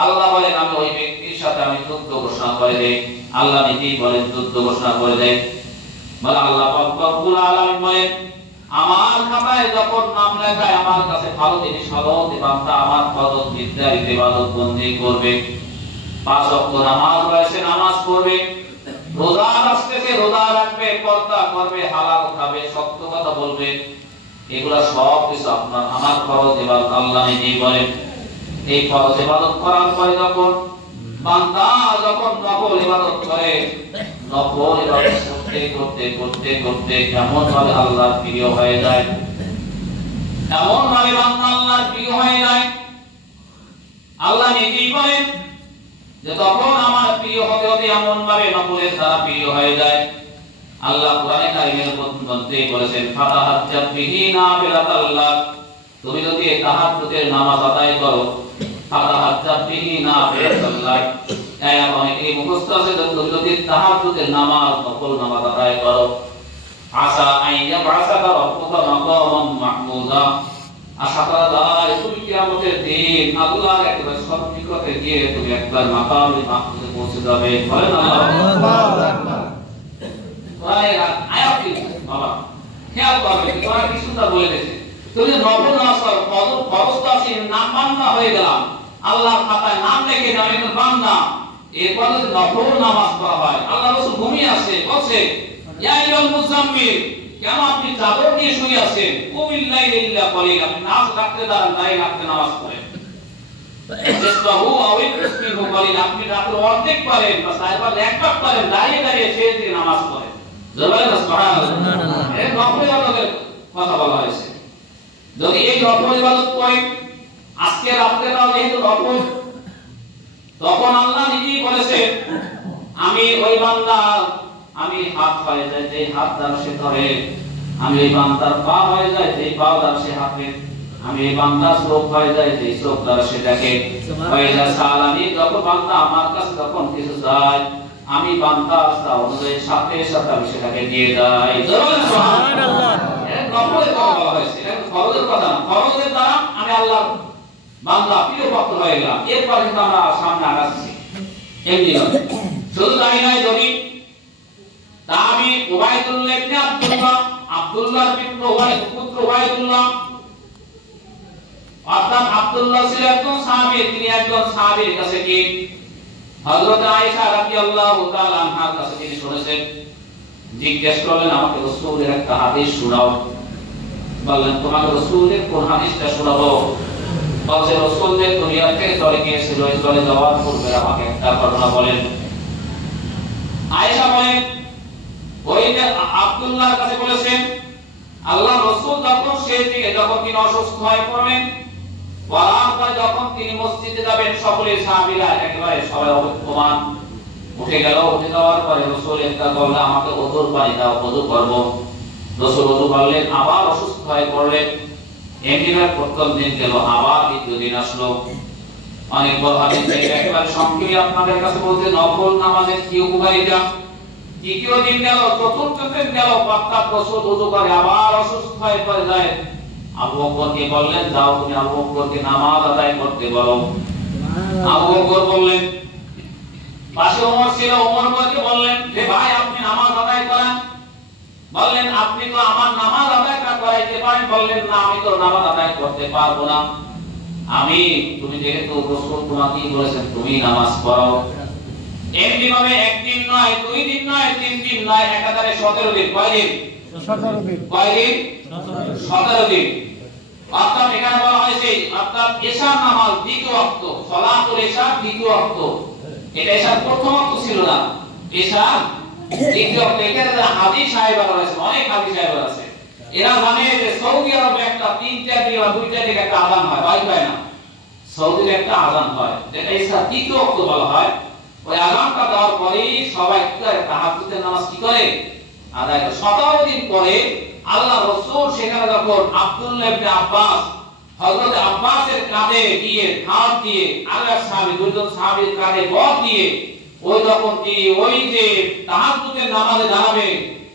আল্লাহ বলেন আমি ওই ব্যক্তির সাথে আমি যুদ্ধ ঘোষণা করে দেই। আল্লাহ নিজেই বলেন যুদ্ধ ঘোষণা করে দেয়। বলে আল্লাহ পাক রব্বুল আলামিন বলেন আমার খাতায় যখন নাম লেখায় আমার কাছে ভালো জিনিস হলো যে বান্দা আমার ফরজ নির্ধারিত ইবাদত বন্দেগী করবে, 5 ওয়াক্ত নামাজ রয়েছে নামাজ পড়বে, রোজা আসতেছে রোজা রাখবে, পর্দা করবে, হালাল খাবে, সত্য কথা বলবে, এগুলা সব কিছু আপনার আমার ফরজ ইবাদত। আল্লাহ নিজেই বলেন এই ফরজ ইবাদত করার পরে যখন বান্দা যখন নফল ইবাদত করে, নফল ইবাদত করতে করতে করতে করতে এমন ভাবে আল্লাহর প্রিয় হয়ে যায়, এমন ভাবে বান্দা আল্লাহর প্রিয় হয়ে যায়, আল্লাহ নিজেই বলেন যে তখন আমার প্রিয় হতে হতে এমন ভাবে নফলের দ্বারা প্রিয় হয়ে যায়। আল্লাহ কোরআনে কারিমের মধ্যে বলেছেন ফাতাহাজ্জাত বিহি নাফিলাতাল্লাহ, তুমি যদি তাহাজ্জুদের নামাজ আদায় করো, ফাতাহাজ্জাত বিহি নাফিলাতাল্লাহ, আয়াত অনেকেই মুখস্থ আছে, তুমি যদি তাহাজ্জুদের নামাজ নফল নামাজ আদায় করো, আসা আইয়া বাসাকা রব্বুকা মাকামান মাহমুদা, আশা করা যায় তুমি কিয়ামতের দিন আল্লাহর একেবারে সন্নিকটে গিয়ে তুমি একবার মাকামে মাহমুদে পৌঁছে যাবে। বলেন আল্লাহু আকবার। আয়াতটি বাবা খেয়াল করবে, কোরআন কি সুন্দর বলে দিয়েছে। তুমি নফল নামাজ করো, ফরজ তো আছে, নাম বান্দা হয়ে গেলাম, আল্লাহর খাতায় নাম লিখে যাবে তো বান্দা, এরপর যদি নফল নামাজ পড়া হয়, আল্লাহ রাসূল ঘুমিয়ে আছে, বলছে ইয়া আইয়ুল মুজাম্মিল, কেন আপনি চাদর দিয়ে শুয়ে আছেন, কুমিল লাইলি ইল্লা কলিল, আপনি নামাজ রাখতে দাঁড়ান, দাঁড়িয়ে রাখতে নামাজ পড়েন, ইসতাহু আও ইসমিহু কলিল, আপনি রাতে অর্ধেক পারেন বা সাইবার এক ভাগ পারেন, দাঁড়িয়ে দাঁড়িয়ে সেই দিয়ে নামাজ পড়েন। জবান সুবহানাল্লাহ, এই নফল ইবাদতের কথা বলা হয়েছে। যদি এই নফল ইবাদত করি আজকে রাতে দাও যেহেতু নফল, তখন আল্লাহ নিজেই বলেছেন আমি ওই বান্দা, আমি হাত হয়ে যায় যে হাত দ্বারা সে ধরে, আমি ওই বান্দার পা হয়ে যায় যে পা দ্বারা সে হাঁটে, আমি এই বান্দার চোখ হয়ে যায় যে চোখ দ্বারা সে দেখে, হয়ে যায় সালামি, যখন বান্দা আমার কাছে যখন কিছু যায় আমি বান্দার অনুযায়ী সাথে সাথে আমি সেটাকে দিয়ে যাই। সুবহানাল্লাহ, এটা নফলের কথা বলা হয়েছে, এটা ফরজের কথা না। ফরজের দ্বারা আমি আল্লাহর বান্দা প্রিয় ভক্ত হয়ে গেলাম, এরপর কিন্তু আমরা সামনে আগাচ্ছি। এমনি শুধু তাই নয়, যদি তাবি উবাইদুল্লাহ ইবনে আব্দুল্লাহ, আব্দুল্লাহর পুত্র উবাইদুল্লাহ, অর্থাৎ আব্দুল্লাহ ছিলেন একজন সাহাবী, তিনি একজন সাহাবীর কাছে কি হযরত আয়েশা রাদিয়াল্লাহু তাআলা আনহার কাছে তিনি শুনেছেন, জিজ্ঞেস করলেন আমাকে রাসূলের একটা হাদিস শোনাও। বললেন তোমাকে রাসূলের কোন হাদিসটা শোনাবো? বলছে রাসূল যে দুনিয়া থেকে চলে গিয়েছিল, চলে যাওয়ার পূর্বে আমাকে একটা ঘটনা বলেন। আয়েশা বলেন ওই যে আব্দুল্লাহর কাছে বলেছেন আল্লাহ রাসূল যখন সেই দিকে যখন তিনি অসুস্থ হয়ে পড়লেন, বলার পর যখন তিনি মসজিদে যাবেন, সকলে সাহাবীরা একেবারে সবাই অবমান উঠে গেল। উঠে যাওয়ার পরে রাসূল একটা বললেন আমাকে ওযুর পানি দাও, ওযু করব। রাসূল ওযু করলেন, আবার অসুস্থ হয়ে পড়লেন। এমনিভাবে প্রথম দিন গেল, আবার দ্বিতীয় দিন আসলো। অনেক বড় হাদিস থেকে একেবারে সংক্ষেপে আপনাদের কাছে বলতে নফল নামাজের কি উপকারিতা। তৃতীয় দিন গেল, চতুর্থ দিন গেল, পাক্কা রাসূল ওযু করে আবার অসুস্থ হয়ে পড়ে যায়। আবু বকরকে বললেন যাও তুমি আবু বকরকে নামাজ আদায় করতে বলো। আবু বকর বললেন, পাশে ওমর ছিল, ওমর বলকে বললেন যে ভাই আপনি নামাজ আদায় করেন। বললেন আপনি তো আমার নামাজ আদায় করাইতে পারেন। বললেন না আমি তো নামাজ আদায় করতে পারবো না, আমি তুমি যেহেতু রাসূল তোমাকে বলেছেন তুমি নামাজ পড়ো। এমনি ভাবে একদিন নয়, দুই দিন নয়, তিন দিন নয়, একাধারে 17 দিন। কয় দিন? 17 দিন। কয় দিন? 17 দিন। অর্থাৎ এখানে বলা হয়েছে অর্থাৎ এশার নামাজ দ্বিতীয় ওয়াক্ত, সালাতুল এশা দ্বিতীয় ওয়াক্ত, এটা এশার প্রথম ওয়াক্ত ছিল না, এশা দ্বিতীয় ওয়াক্ত। এখানে হাদিস সাহেবরা রয়েছে, অনেক হাদিস সাহেবরা আছে, এরা জানে যে সৌদি আরবে একটা 3টা দিকে বা 2টা দিকে একটা আযান হয়, হয় না? সৌদিতে একটা আযান হয় যেটা এশা দ্বিতীয় ওয়াক্ত বলা হয়। ওই আযানটা দেওয়ার পরেই সবাই তাহাজ্জুদের নামাজ কি করে আদায় করে। 17 দিন পরে আল্লাহ রাসূল সেখানে যখন আব্দুল্লাহ ইবনে আব্বাস হযরত আব্বাসের কাঁধে গিয়ে হাত দিয়ে আরেক সাহাবী দুইজন সাহাবীর কাঁধে বর দিয়ে ওই যখন কি ওই যে তাহাজ্জুদের নামাজে দাঁড়াবে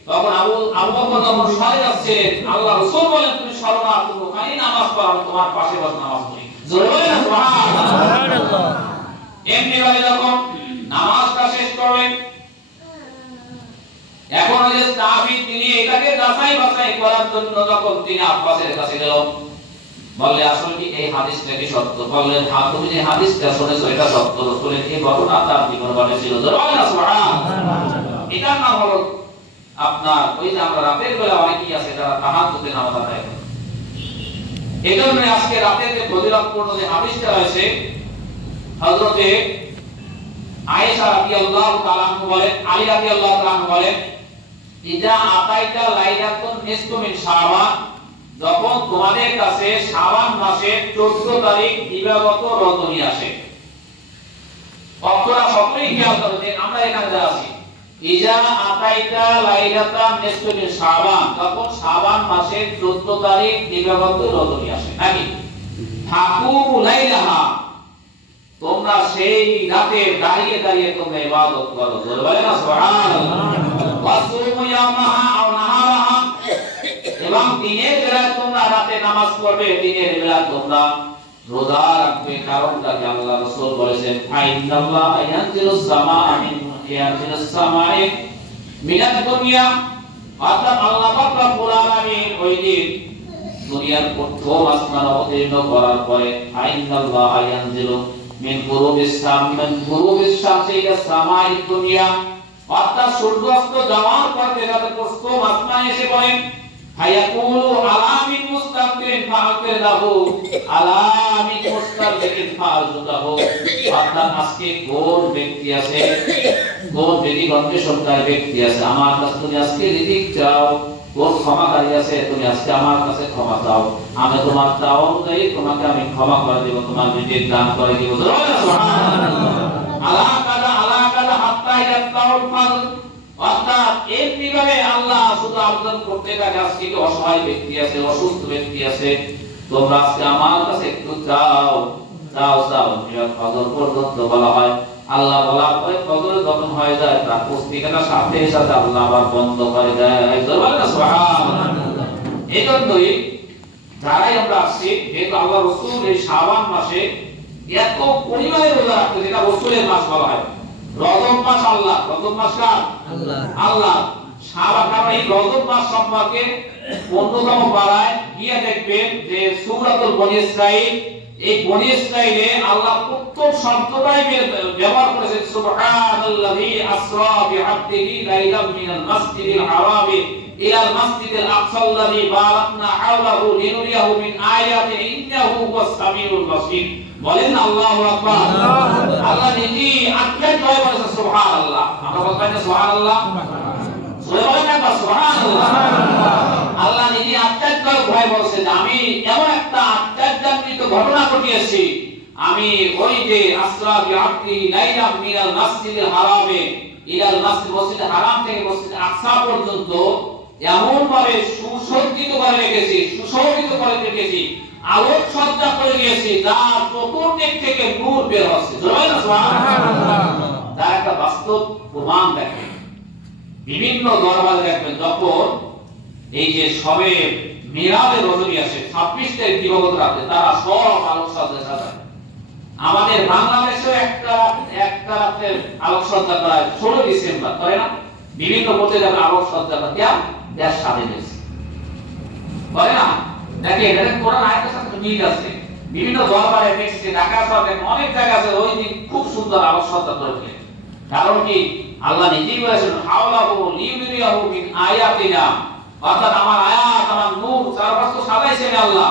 তখন আবু বকর যখন সরে যাচ্ছিলেন আল্লাহ রাসূল বলেন তুমি সরো না, তুমি ওখানেই নামাজ পড়ো, তোমার পাশে বসে নামাজ পড়ি। জোরে বলেন সুবহানাল্লাহ। সুবহানাল্লাহ। এমনি ভাবে যখন নামাজটা শেষ করবেন এখন ওই যে সাহাবী তিনি এটাকে যাচাই বাছাই করার জন্য যখন তিনি আব্বাসের কাছে গেল বললে আসলে কি এই হাদিসটা কি সত্য? বললেন হ্যাঁ, তুমি যে হাদিসটা শুনেছো এটা সত্য, রাসূলের এই ঘটনা তার জীবনে ঘটেছিল। সুবহানাল্লাহ। এটার নাম হলো আপনার ওই যে আমরা রাতের বেলা অনেকেই আছে যারা তাহাজ্জুদের নামাজ আদায় করে। এজন্য আজকে রাতে যে ফজিলতপূর্ণ যে হাদিসটা রয়েছে হযরতে আয়েশা রাদিয়াল্লাহু তাআলা আনহা বলেন, আলী রাদিয়াল্লাহু তাআলা আনহা বলেন, ইজা আতাইতা লাইলাতুন নিসফু মিন শাবান, যখন তোমাদের কাছে শাবান মাসের 14 তারিখ দিবাগত রজনী আসে। অক্ষরা সকলেই খেয়াল করো যে আমরা এখানে যা আছি, ইজা আতাইতা লাইলাতান নিসফু মিন শাবান, যখন শাবান মাসের 14 তারিখ দিবাগত রজনী আসে নাকি থাকু লাইলাহা, তোমরা সেই রাতে দাঁড়িয়ে দাঁড়িয়ে তোমরা ইবাদত করো। জোরে বলেন না সুবহানাল্লাহ। ওয়াসুমু ইয়ামাহা আও নাহারাহা, এবং দিনের বেলা তোমরা রাতে নামাজ পড়বে, দিনের বেলা তোমরা রোজা রাখবে। কারণটা কি আল্লাহ রাসূল বলেছেন ফাইনাল্লাহ ইয়ানজিলুস সামাআ ইয়ানজিলুস সামাআ মিনাদ দুনিয়া, অর্থাৎ আল্লাহ পাক রব্বুল আলামিন ওই দিন দুনিয়ার প্রথম আসমান অবতীর্ণ করার পরে ফাইনাল্লাহ ইয়ানজিলু মিন গুরুবিস শামসি ইলা সামাই দুনিয়া, অর্থাৎ সূর্যাস্ত যাওয়ার পর যেটাতে প্রথম আসমানে এসে পড়েন ফায়াকুলু আলামিন মুস্তাকবিরিন ফাআকির লাহু আলামিন মুস্তাকবিরিন ফাআজুদাহু, অর্থাৎ আজকে কোন ব্যক্তি আছে, কোন ব্যক্তিগত সরকার ব্যক্তি আছে আমার কাছে তুমি আজকে রিজিক চাও, কোন ক্ষমাকারী আছে তুমি আজকে আমার কাছে ক্ষমা চাও, আমি তোমার চাওয়া অনুযায়ী তোমাকে আমি ক্ষমা করে দেব, তোমার রিজিক দান করে দেব। সুবহানাল্লাহ। আলা কাদা হাত্তা ইয়াতাউল ফাজল, অর্থাৎ এইভাবে আল্লাহ শুধু আবেদন করতে থাকে আজকে কি অসহায় ব্যক্তি আছে, অসুস্থ ব্যক্তি আছে, তোমরা আজকে আমার কাছে একটু চাও চাও চাও, ফজর পর্যন্ত বলা হয়। আল্লাহ বলার পরে ফজর যখন হয়ে যায় তার পুস্তিকাটা সাথে সাথে আল্লাহ আবার বন্ধ করে দেয়। সুবহানাল্লাহ। এই জন্যই যারাই আমরা আসছি, যেহেতু আল্লাহ রাসূল এই শাবান মাসে এত পরিমাণে রোজা রাখতে, যেটা রাসূলের মাস বলা হয়। রজব মাস আল্লাহ, রজব মাস কার? আল্লাহ। শাবান, কারণ এই রজব মাস সম্পর্কে অন্যতম পারায় গিয়ে দেখবেন যে সূরাতুল বনী ইসরাঈল, এই বনী ইসরাঈলে আল্লাহ প্রথম শব্দটাই ব্যবহার করেছেন সুবহানাল্লাযী আসরা বিআবদিহি লাইলাম মিনাল মাসজিদিল হারামি ইলাল মাসজিদিল আকসাল্লাযী বারাকনা হাওলাহু লিনুরিয়াহু মিন আয়াতিহি ইন্নাহু হুয়াস সামিউল বাসীর। বলেন আল্লাহু আকবার। আল্লাহ নিজেই আত্মায় জয় বলেছেন সুবহানাল্লাহ। আমরা বলতে পারি সুবহানাল্লাহ, জয় বলেন না সুবহানাল্লাহ। আল্লাহ নিজে আত্মায় ভয় বলছেন আমি এমন একটা আত্মাজনিত ঘটনা ঘটিয়েছি, আমি ওই যে আসরা বিআবদি লাইলাম মিনাল মাসজিদিল হারামে ইলাল মসজিদ হারাম থেকে মসজিদ আকসা পর্যন্ত এমন ভাবে সুসজ্জিত করে রেখেছি, সুশোভিত করে রেখেছি, আলোক সজ্জা করে দিয়েছি, যার চতুর্দিক থেকে নূর বের হচ্ছে। সুবহানাল্লাহ। তার একটা বাস্তব প্রমাণ দেখেন, বিভিন্ন দরবারে দেখবেন যখন এই যে সবে মিলাদের রজনী আসে 26 তারিখ দিবাগত রাতে, তারা সব আলোকসজ্জা সাজায়। আমাদের বাংলাদেশেও একটা রাতের আলোকসজ্জা প্রায় 16 ডিসেম্বর করে না, বিভিন্ন মতে যাবে আলোকসজ্জা দেশ স্বাধীন করে না। দেখে এটা কোরআন আয়াতের সাথে মিল আছে। বিভিন্ন দরবারে দেখছি, ঢাকা শহরে অনেক জায়গা আছে ওই দিন খুব সুন্দর আলোকসজ্জা করে। কারণ কি আল্লাহ নিজেই বলেছেন হাওলাহু লিউরিয়াহু মিন আয়াতিনা, অর্থাৎ আমার আয়াত আমার নূর চারপাশে তো সাজাইছেন আল্লাহ।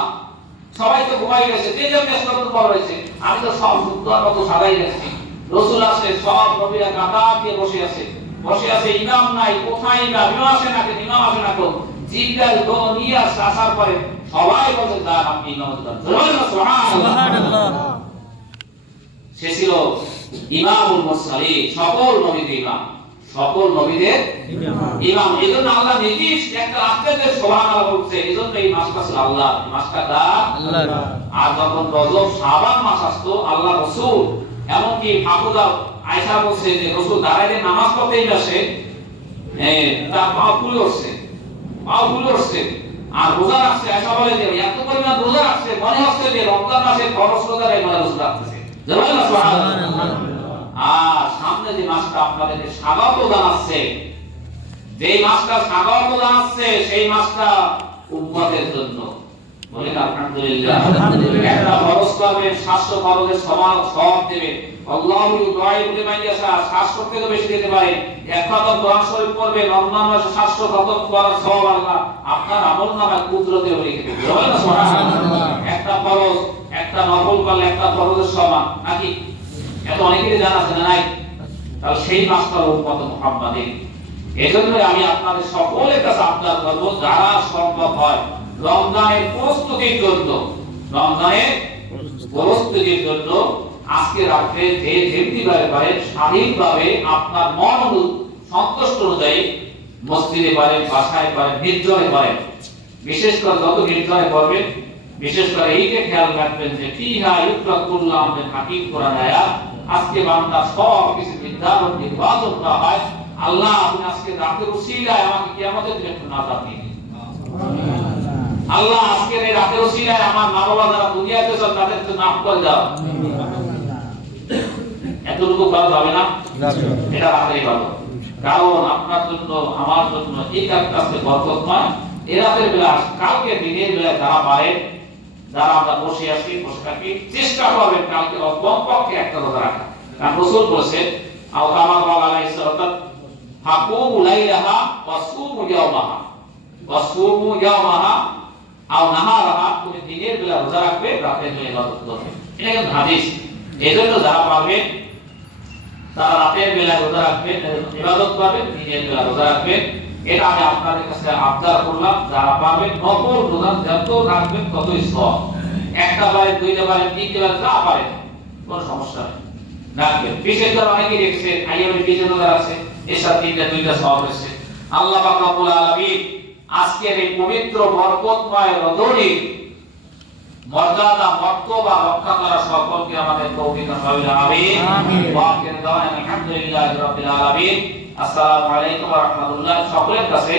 সবাই তো ঘুমাই গেছে, যে যে ব্যস্ত বড় হয়েছে, আমি তো সব সুন্দর মতো সাজাই গেছি। রাসূল আসে, সব নবীরা কাতার দিয়ে বসে আছে, ইমাম নাই, কোথায় ইমাম আসে না, ইমাম আসে না, জিব্রাইল নিয়ে আসার পরে সবাই বলে যা আপনি ইমামত করেন। সুবহানাল্লাহ। সে ছিল ইমামুল মুরসালিন, সকল নবীদের ইমাম, সকল নবীদের ইমাম। এজন্য আল্লাহ নিজেই একটা রাস্তায় যে সুবহানাল্লাহ বলছে, এজন্য এই মাসটা ছিল আল্লাহ, মাসটা কার? আল্লাহ। আর যখন রজব শাবান মাস আসতো, আল্লাহ রাসূল এমনকি ফাকুদা আয়েশা বলছে যে রাসূল দাঁড়াইলে নামাজ পড়তেই বসে, তার পা ফুলে উঠছে, পা ফুলে উঠছে। আর রোজা রাখছে, আয়েশা বলে যে এত পরিমাণ রোজা রাখছে, মনে হচ্ছে যে রমজান মাসে ফরজ রোজার এই মানে রোজা রাখতেছে। সুবহানাল্লাহ। আর সামনে যে মাসটা আপনাদেরকে স্বাগত জানাচ্ছে, যে মাসটা স্বাগত জানাচ্ছে, সেই মাসটা উম্মতের জন্য। বলেন আলহামদুলিল্লাহ। একটা ফরজ করবেন, 700 ফরজের সমান সওয়াব দেবে। আল্লাহু ইউদাইফু লিমান ইয়াশা, 700 থেকে বেশি দিতে পারে। এক খতম কোরআন শরীফ পড়বেন, রমজান মাসে 700 খতম করার সওয়াব আল্লাহ আপনার আমলনামায় কুদরতে লিখে দেবে। সুবহানাল্লাহ। একটা ফরজ, একটা নফল করলে একটা ফরজের সমান, নাকি? এত অনেকেরই জানা আছে না নাই? তাহলে সেই মাসটার উম্মত মুহাম্মাদিন। এজন্য আমি আপনাদের সকলের কাছে আবদার করব, যারা সম্ভব হয় রমজানের প্রস্তুতির জন্য, রমজানের প্রস্তুতির জন্য আজকে রাতে যে যেমনি পারে স্বাধীনভাবে আপনার মন সন্তুষ্ট অনুযায়ী মসজিদে পারেন, বাসায় পারেন, নির্জনে পারেন, বিশেষ করে যত নির্জনে করবেন, বিশেষ করে এইটা খেয়াল রাখবেন যে ফিহা ইউতরাকুল্লাহ আমরিন হাকিম কোরআন আয়াত। আজকে বান্দা সব কিছু নির্ধারণ নির্বাচন করা হয়। আল্লাহ আপনি আজকে রাতের উসিলায় আমাকে কিয়ামতের দিনে একটু নাজাত দিন। আল্লাহ আজকে এই রাতের উসিলায় আমার মা বাবা যারা দুনিয়াতে আছেন তাদের একটু মাফ করে দাও। এতটুকু করা যাবে না? এটা রাতেরই ভালো। কারণ আপনার জন্য আমার জন্য এই কাজটা আজকে বরকতময়। এই রাতের বেলা, কালকে দিনের বেলা যারা পারে, যারা আমরা বসে আছি, বসে থাকি, চেষ্টা করবেন কালকে কমপক্ষে একটা রোজা রাখা। কারণ রাসূল বলেছেন, আও কামা ক্বালা আলাইহিস সালাতু হাকুমু লাইলাহা ওয়াসুমু ইয়াওমাহা, ওয়াসুমু ইয়াওমাহা আও নাহারাহা, তুমি দিনের বেলা রোজা রাখবে, রাতের বেলা ইবাদত করবে। এটা কিন্তু হাদিস। এজন্য যারা পারবেন তারা রাতের বেলা রোজা রাখবেন, ইবাদত করবেন, দিনের বেলা রোজা রাখবেন। এটা আমি আপনাদের কাছে আবদার করলাম। যারা পারবেন নফল রোজা যত রাখবেন ততই সওয়াব। একটা বারে, দুইটা বারে, তিনটা বারে যা পারেন, কোনো সমস্যা নেই, রাখবেন। বিশেষ করে অনেকেই দেখছে আইয়ামে বিজে রোজা আছে, এর সাথে তিনটা দুইটা সওয়াব হয়েছে। আল্লাহ পাক রব্বুল আলামিন আজকের এই পবিত্র বরকতময় রজনী মর্যাদা মর্তবা রক্ষা করা সকলকে আমাদের তৌফিক দান করুন। আমিন। ওয়া আখিরু দাওয়ানা আলহামদুলিল্লাহি রাব্বিল আলামিন। আসসালামু আলাইকুম ওয়া রাহমাতুল্লাহ। সকলের কাছে